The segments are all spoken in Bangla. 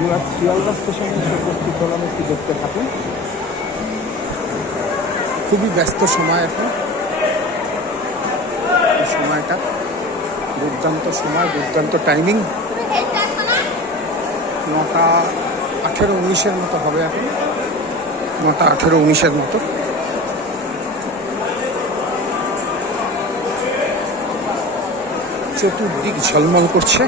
শিয়ালদা স্টেশনে এসে উপস্থিত হলাম, একটু দেখতে থাকুন। খুবই ব্যস্ত সময় এখন, এই সময়টা দুর্দান্ত সময়, দুর্দান্ত টাইমিং। 9টা 18-19 মতো হবে এখন, 9টা 18-19 মতো। চতুর্দিক ঝলমল করছে।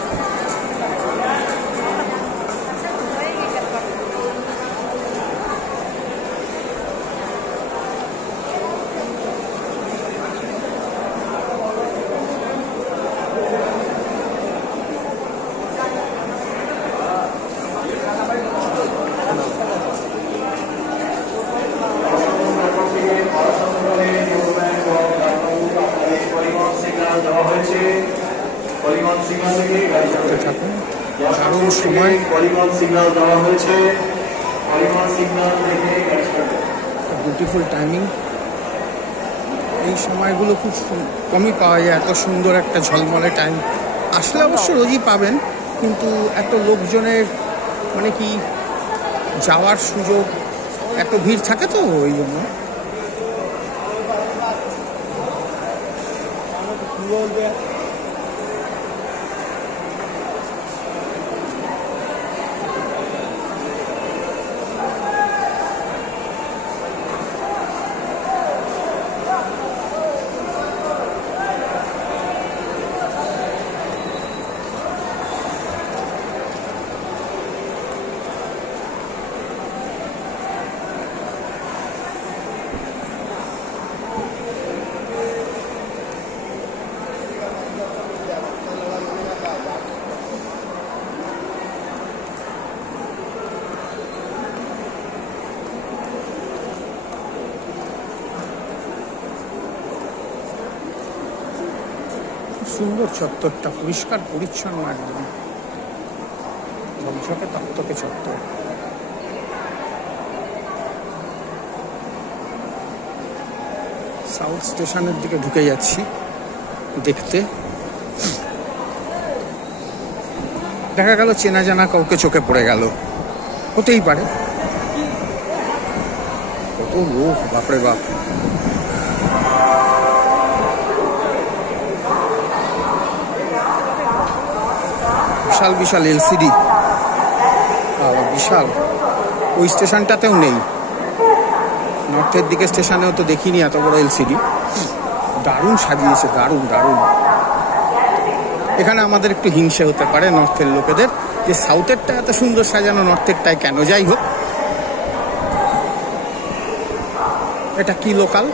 দারুণ সময়, বিউটিফুল টাইমিং। এই সময়গুলো খুব কমই পাওয়া যায়, এত সুন্দর একটা ঝলমলে টাইম। আসলে অবশ্য রোজই পাবেন, কিন্তু এত লোকজনের মানে কি যাওয়ার সুযোগ, এত ভিড় থাকে তো ওই জন্য। সুন্দর চত্বরটা, পরিষ্কার পরিচ্ছন্ন, একদম ঝকঝকে তকতকে চত্বর। সাউথ স্টেশনের দিকে ঢুকে যাচ্ছি দেখতে। দেখা গেল চেনা জানা কাউকে চোখে পড়ে গেল, হতেই পারে। কত লোক, বাপরে বাপ। বিশাল বিশাল এলসিডি, বিশাল। ওই স্টেশনটাতেও নেই, নর্থের দিকে স্টেশনেও তো দেখিনি এত বড় এলসিডি। দারুণ সাজিয়েছে, দারুণ দারুণ। এখানে আমাদের একটু হিংসে হতে পারে নর্থের লোকেদের, যে সাউথেরটা এত সুন্দর সাজানো, নর্থেরটায় কেন। যাই হোক, এটা কি লোকাল?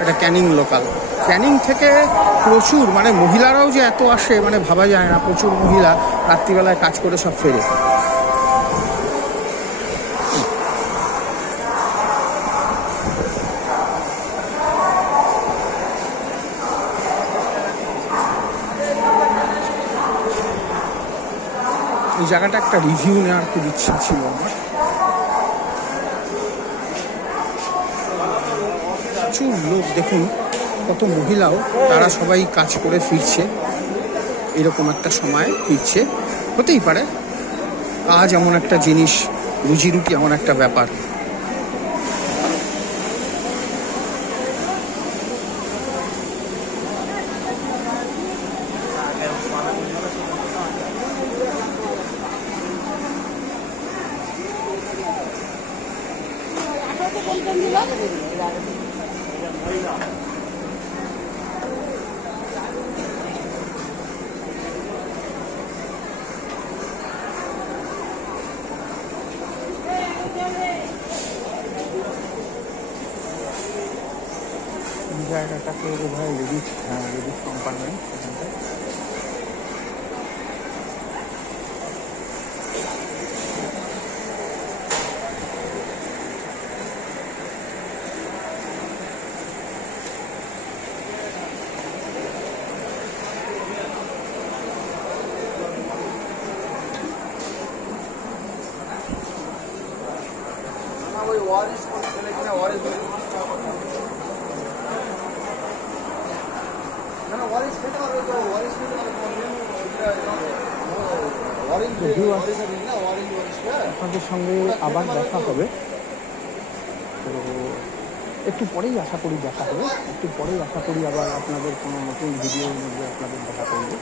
এটা ক্যানিং লোকাল। ক্যানিং থেকে প্রচুর, মানে মহিলারাও যে এত আসে মানে ভাবা যায় না। প্রচুর মহিলা রাত্রিবেলায় কাজ করে সব ফেরে। এই জায়গাটা একটা রিভিউ নেওয়ার খুব ইচ্ছা ছিল আমার। প্রচুর লোক, দেখুন কত মহিলাও, তারা সবাই কাজ করে ফিরছে, এরকম একটা সময় ফিরছে। হতেই পারে, কাজ এমন একটা জিনিস, রুজি রুটি এমন একটা ব্যাপার। জায়গাটাকে বোধহয় লেডিস, লেডিস কম্পার্টমেন্ট এখানটায়। তো ভিউয়ার্স, আপনাদের সঙ্গে আবার দেখা হবে। তো একটু পরেই আশা করি দেখা হবে, একটু পরেই আশা করি আবার আপনাদের কোনো নতুন ভিডিওর মধ্যে আপনাদের দেখা করবো।